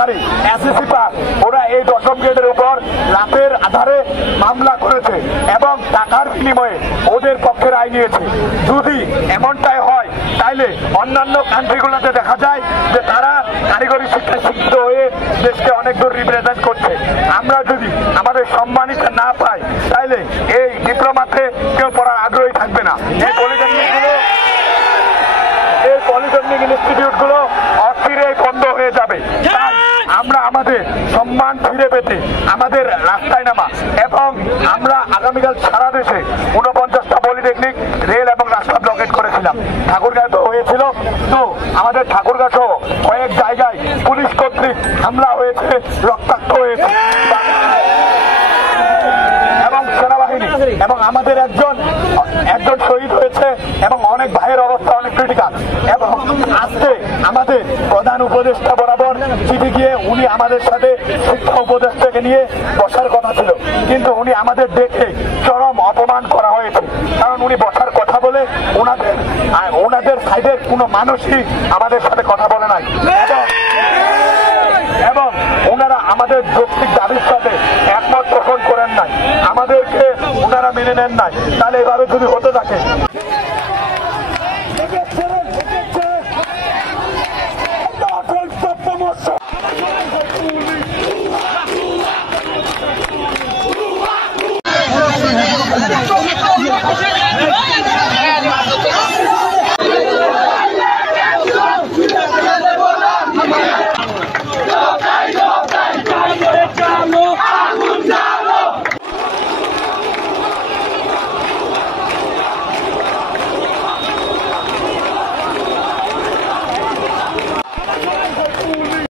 সহকারী SSC pass, ওরা এই 10ম গ্রেডের উপর রাতের আধারে মামলা করেছে এবং টাকার বিনিময়ে ওদের পক্ষে রায় নিয়েছে। যদি এমনটাই হয় তাইলে অন্যান্য কান্ট্রিগুলোতে দেখা যায় যে তারা কারিগরি শিক্ষায় শিক্ষিত হয়ে দেশকে অনেক দূর রিপ্রেজেন্ট করছে। আমরা যদি আমাদের সম্মানিত না পাই তাইলে এই ডিপ্লোমাতে কেউ পড়ার আগ্রহী থাকবে না। এই পলিটেকনিক ইনস্টিটিউটগুলো অচিরেই বন্ধ হয়ে যাবে। তাই আমরা আমাদের সম্মান ফিরে পেতে আমাদের রাস্তায় নামা এবং আমরা আগামীকাল সারা দেশে 49টা পলিটেকনিক, রেল এবং রাস্তা ব্লকেট করেছিলাম। ঠাকুরগাঁও তো হয়েছিল, তো আমাদের ঠাকুরগাঁও সহ কয়েক জায়গায় পুলিশ কর্তৃক হামলা হয়েছে, রক্তাক্ত হয়েছে এবং সেনাবাহিনী এবং আমাদের একজন শহীদ হয়েছে এবং অনেক ভাইয়ের অবস্থা অনেক ক্রিটিক্যাল। এবং আজকে আমাদের প্রধান উপদেষ্টা বরাবর চিঠি গিয়ে উনি আমাদের সাথে শিক্ষা উপদেষ্টাকে নিয়ে বসার কথা ছিল, কিন্তু উনি আমাদের ডেকে চরম অপমান করা হয়েছে। কারণ উনি বসার কথা বলে ওনাদের সাইডের কোনো মানুষই আমাদের সাথে কথা বলে নাই এবং ওনারা আমাদের যৌক্তিক দাবির সাথে একমত পোষণ করেন নাই, আমাদেরকে ওনারা মেনে নেন নাই। তাহলে এভাবে যদি হতে থাকে